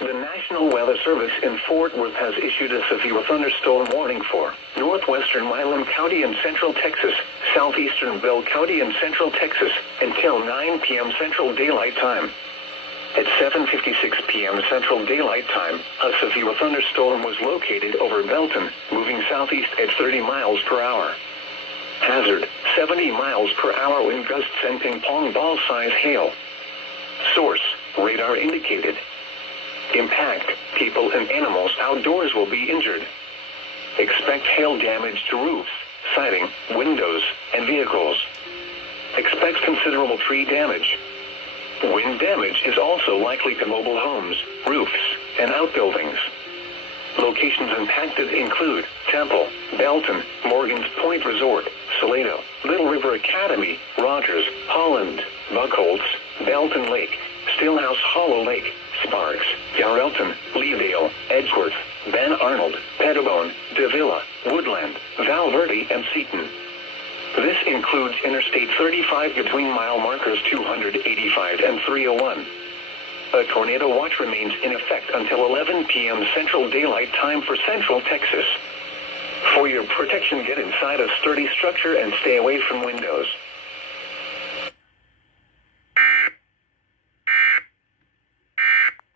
The National Weather Service in Fort Worth has issued a severe thunderstorm warning for northwestern Milam County and central Texas, southeastern Bell County and central Texas, until 9 p.m. Central Daylight Time. At 7:56 p.m. Central Daylight Time, a severe thunderstorm was located over Belton, moving southeast at 30 miles per hour. Hazard, 70 miles per hour wind gusts and ping-pong ball-size hail. Source, radar indicated. Impact, people and animals outdoors will be injured. Expect hail damage to roofs, siding, windows, and vehicles. Expect considerable tree damage. Wind damage is also likely to mobile homes, roofs, and outbuildings. Locations impacted include Temple, Belton, Morgan's Point Resort, Salado, Little River Academy, Rogers, Holland, Buckholz, Belton Lake, Stillhouse Hollow Lake, Sparks, Yarrelton, Leedale, Edgeworth, Ben Arnold, Pettibone, Davila, Woodland, Val Verde, and Seaton. This includes Interstate 35 between mile markers 285 and 301. A tornado watch remains in effect until 11 p.m. Central Daylight Time for Central Texas. For your protection, get inside a sturdy structure and stay away from windows.